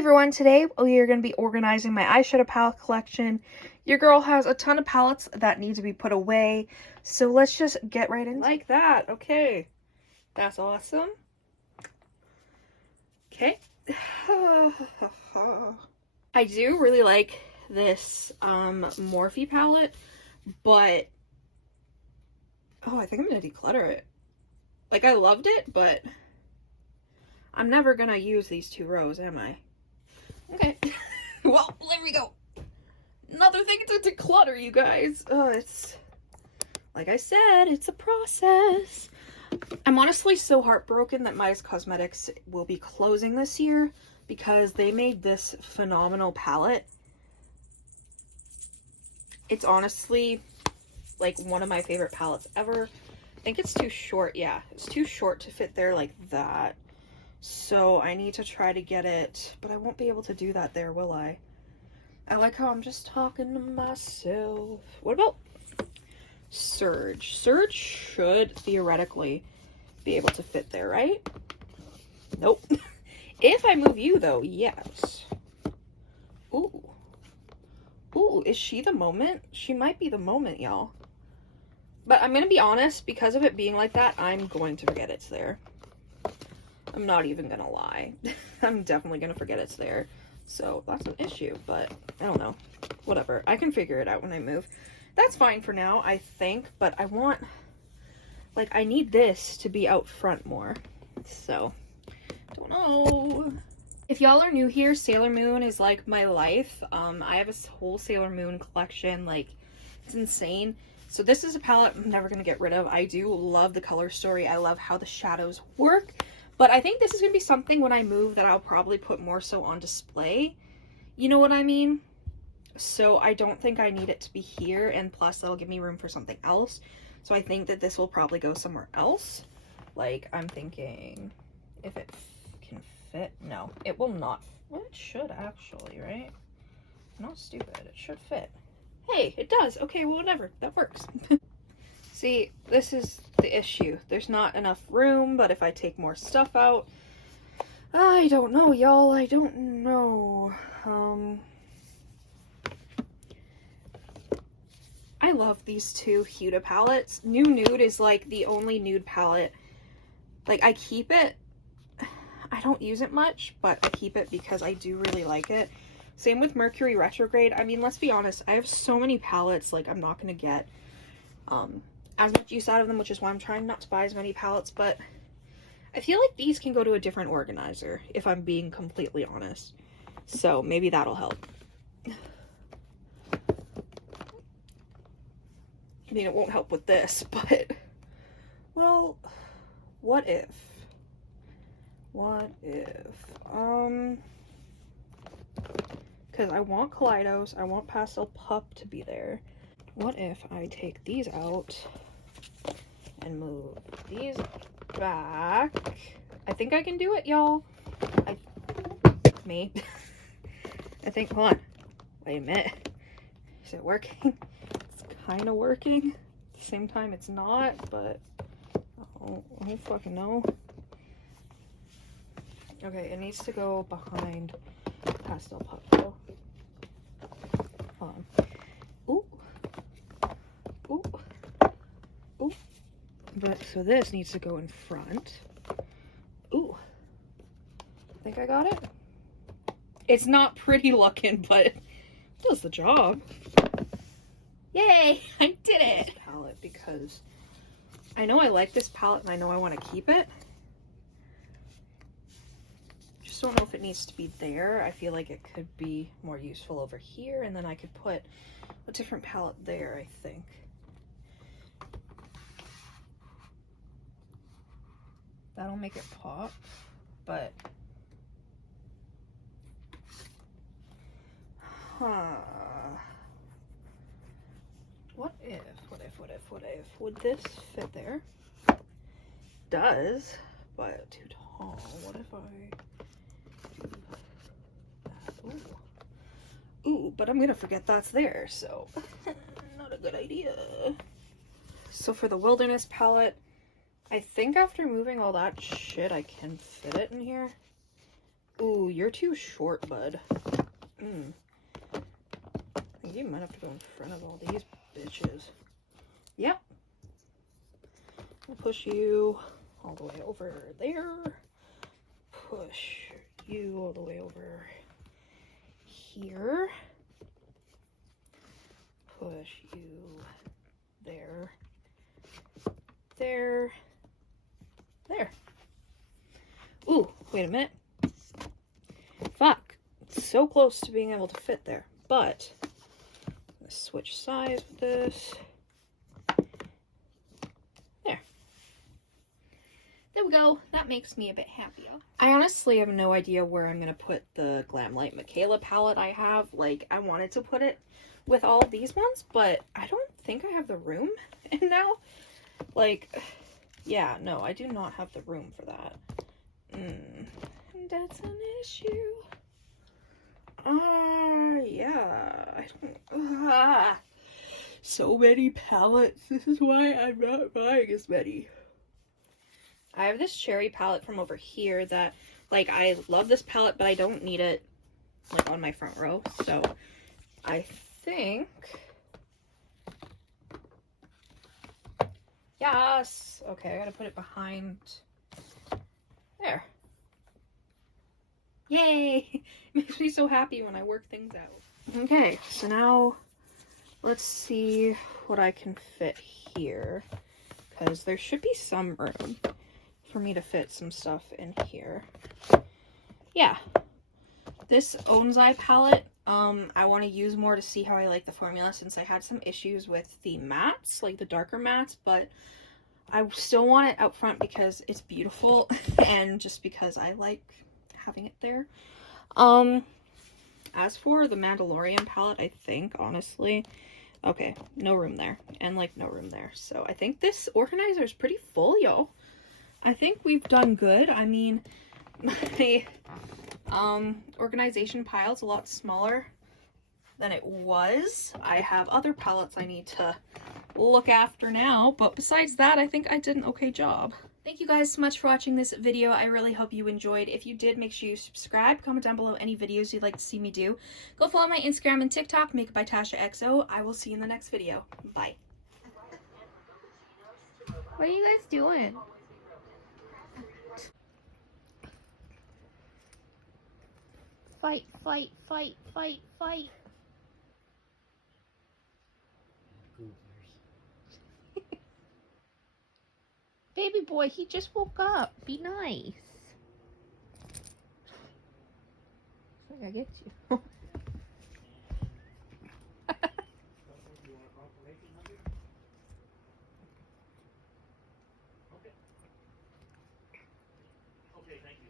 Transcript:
everyone, today we are going to be organizing my eyeshadow palette collection. Your girl has a ton of palettes that need to be put away, so let's just get right in. Like that, okay. That's awesome. Okay. I do really like this Morphe palette, but I think I'm going to declutter it. Like, I loved it, but I'm never going to use these two rows, am I? Okay. Well, there we go. Another thing to declutter, you guys. It's, like I said, it's a process. I'm honestly so heartbroken that Mice Cosmetics will be closing this year because they made this phenomenal palette. It's honestly like one of my favorite palettes ever. I think it's too short. Yeah, it's too short to fit there like that. So I need to try to get it, but I won't be able to do that there, will I? I like how I'm just talking to myself. What about Surge? Surge should theoretically be able to fit there, right? Nope. If I move you, though, yes. Ooh. Ooh, is she the moment? She might be the moment, y'all. But I'm going to be honest, because of it being like that, I'm going to forget it's there. I'm not even going to lie. I'm definitely going to forget it's there. So that's an issue, but I don't know. Whatever. I can figure it out when I move. That's fine for now, I think, but I want, like, I need this to be out front more. So, don't know. If y'all are new here, Sailor Moon is like my life. I have a whole Sailor Moon collection. Like, it's insane. So this is a palette I'm never going to get rid of. I do love the color story. I love how the shadows work. But I think this is going to be something when I move that I'll probably put more so on display. You know what I mean? So I don't think I need it to be here. And plus, that'll give me room for something else. So I think that this will probably go somewhere else. Like, I'm thinking if it can fit. No, it will not. Well, it should actually, right? I'm not stupid. It should fit. Hey, it does. Okay, well, whatever. That works. See, this is the issue. There's not enough room, but if I take more stuff out, I don't know, y'all. I don't know. I love these two Huda palettes. New Nude is like the only nude palette. Like, I keep it. I don't use it much, but I keep it because I do really like it. Same with Mercury Retrograde. I mean, let's be honest. I have so many palettes, like, I'm not going to get as much use out of them, which is why I'm trying not to buy as many palettes, but I feel like these can go to a different organizer, if I'm being completely honest. So maybe that'll help. I mean, it won't help with this, but, well, what if? What if? Because I want Kaleidos, I want Pastel Pup to be there. What if I take these out and move these back? I think I can do it, y'all. I think, hold on. Wait a minute. Is it working? It's kind of working. At the same time, it's not, but I don't fucking know. Okay, it needs to go behind Pastel Pup, though. Hold on. Ooh. Ooh. Ooh. But, so this needs to go in front. Ooh. I think I got it. It's not pretty looking, but it does the job. Yay! I did it! This palette, because I know I like this palette and I know I want to keep it. Just don't know if it needs to be there. I feel like it could be more useful over here, and then I could put a different palette there, I think. That'll make it pop, but what if would this fit there? Does, but too tall. What if I do that? Ooh, but I'm gonna forget that's there, so not a good idea. So for the Wilderness palette, I think after moving all that shit, I can fit it in here. Ooh, you're too short, bud. I think you might have to go in front of all these bitches. Yep. I'll push you all the way over there. Push you all the way over here. Push you there. There. There. Ooh, wait a minute. Fuck. It's so close to being able to fit there. But I'm gonna switch sides with this. There we go. That makes me a bit happier. I honestly have no idea where I'm going to put the Glamlight Michaela palette I have. Like, I wanted to put it with all of these ones, but I don't think I have the room now. Like, yeah, no, I do not have the room for that. That's an issue. Yeah, I don't... So many palettes. This is why I'm not buying as many. I have this cherry palette from over here that, like, I love this palette, but I don't need it, like, on my front row. So, I think... Yes! Okay, I gotta put it behind... There. Yay! It makes me so happy when I work things out. Okay, so now let's see what I can fit here. Because there should be some room for me to fit some stuff in here. Yeah, this Onsai palette, I want to use more to see how I like the formula, since I had some issues with the mattes, like the darker mattes, but I still want it out front because it's beautiful and just because I like having it there. As for the Mandalorian palette, I think, honestly, okay, no room there, and like no room there, so I think this organizer is pretty full, yo. I think we've done good. I mean, my organization pile's a lot smaller than it was. I have other palettes I need to look after now, but besides that, I think I did an okay job. Thank you guys so much for watching this video. I really hope you enjoyed. If you did, make sure you subscribe, comment down below any videos you'd like to see me do. Go follow my Instagram and TikTok, Makeup by Tasha XO. I will see you in the next video. Bye. What are you guys doing? Fight, fight, fight, fight, fight. Baby boy, he just woke up. Be nice. I gotta get you. Okay, thank you.